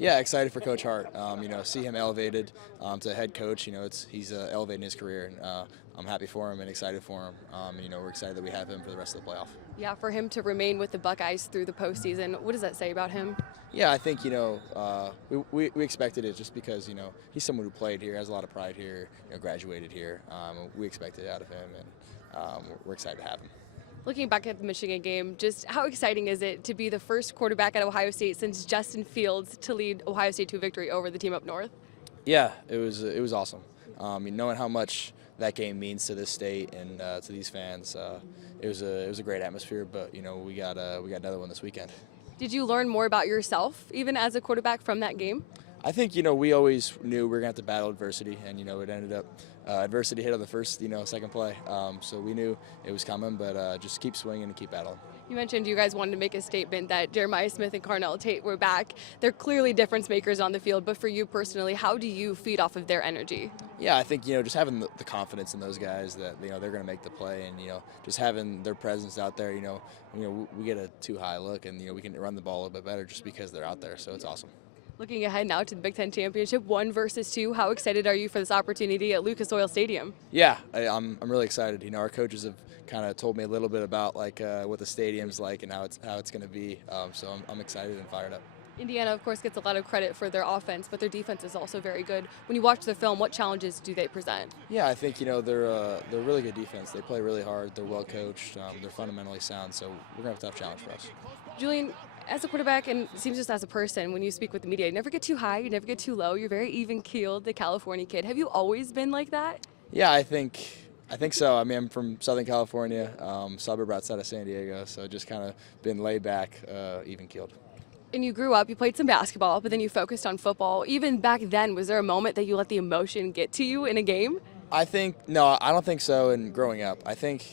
Yeah, excited for Coach Hart. See him elevated to head coach. He's elevating his career, and I'm happy for him and excited for him. We're excited that we have him for the rest of the playoff. Yeah, for him to remain with the Buckeyes through the postseason, what does that say about him? Yeah, I think we expected it just because he's someone who played here, has a lot of pride here, graduated here. We expected it out of him, and we're excited to have him. Looking back at the Michigan game, just how exciting is it to be the first quarterback at Ohio State since Justin Fields to lead Ohio State to a victory over the team up north? Yeah, it was awesome. Knowing how much that game means to this state and to these fans, it was a great atmosphere. But we got another one this weekend. Did you learn more about yourself, even as a quarterback, from that game? I think we always knew we were going to have to battle adversity, and it ended up adversity hit on the first second play. So we knew it was coming, but just keep swinging and keep battling. You mentioned you guys wanted to make a statement that Jeremiah Smith and Carnell Tate were back. They're clearly difference makers on the field, but for you personally, how do you feed off of their energy? Yeah, I think just having the confidence in those guys that they're going to make the play, and just having their presence out there. We get a too high look, and we can run the ball a little bit better just because they're out there. So it's awesome. Looking ahead now to the Big Ten Championship, 1 versus 2, how excited are you for this opportunity at Lucas Oil Stadium? Yeah, I'm really excited. Our coaches have kind of told me a little bit about what the stadium's like and how it's going to be. So I'm excited and fired up. Indiana, of course, gets a lot of credit for their offense, but their defense is also very good. When you watch the film, what challenges do they present? Yeah, I think they're a really good defense. They play really hard. They're well coached. They're fundamentally sound. So we're gonna have a tough challenge for us. Julian, as a quarterback, and it seems just as a person, when you speak with the media, you never get too high, you never get too low. You're very even-keeled, the California kid. Have you always been like that? Yeah, I think so. I mean, I'm from Southern California, suburb outside of San Diego, so just kind of been laid back, even-keeled. And you grew up, you played some basketball, but then you focused on football. Even back then, was there a moment that you let the emotion get to you in a game? No, I don't think so. And growing up, I think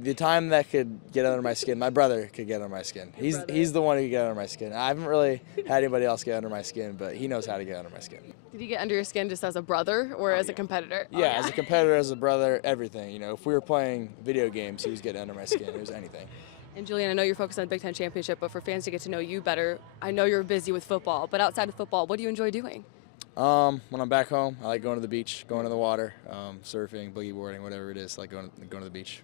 the time that could get under my skin, my brother could get under my skin. He's the one who could get under my skin. I haven't really had anybody else get under my skin, but he knows how to get under my skin. Did he get under your skin just as a brother or as a competitor? Yeah, as a competitor, as a brother, everything. If we were playing video games, he was getting under my skin. It was anything. And Julian, I know you're focused on the Big Ten Championship, but for fans to get to know you better, I know you're busy with football, but outside of football, what do you enjoy doing? When I'm back home, I like going to the beach, going to the water, surfing, boogie boarding, whatever it is, like going to the beach.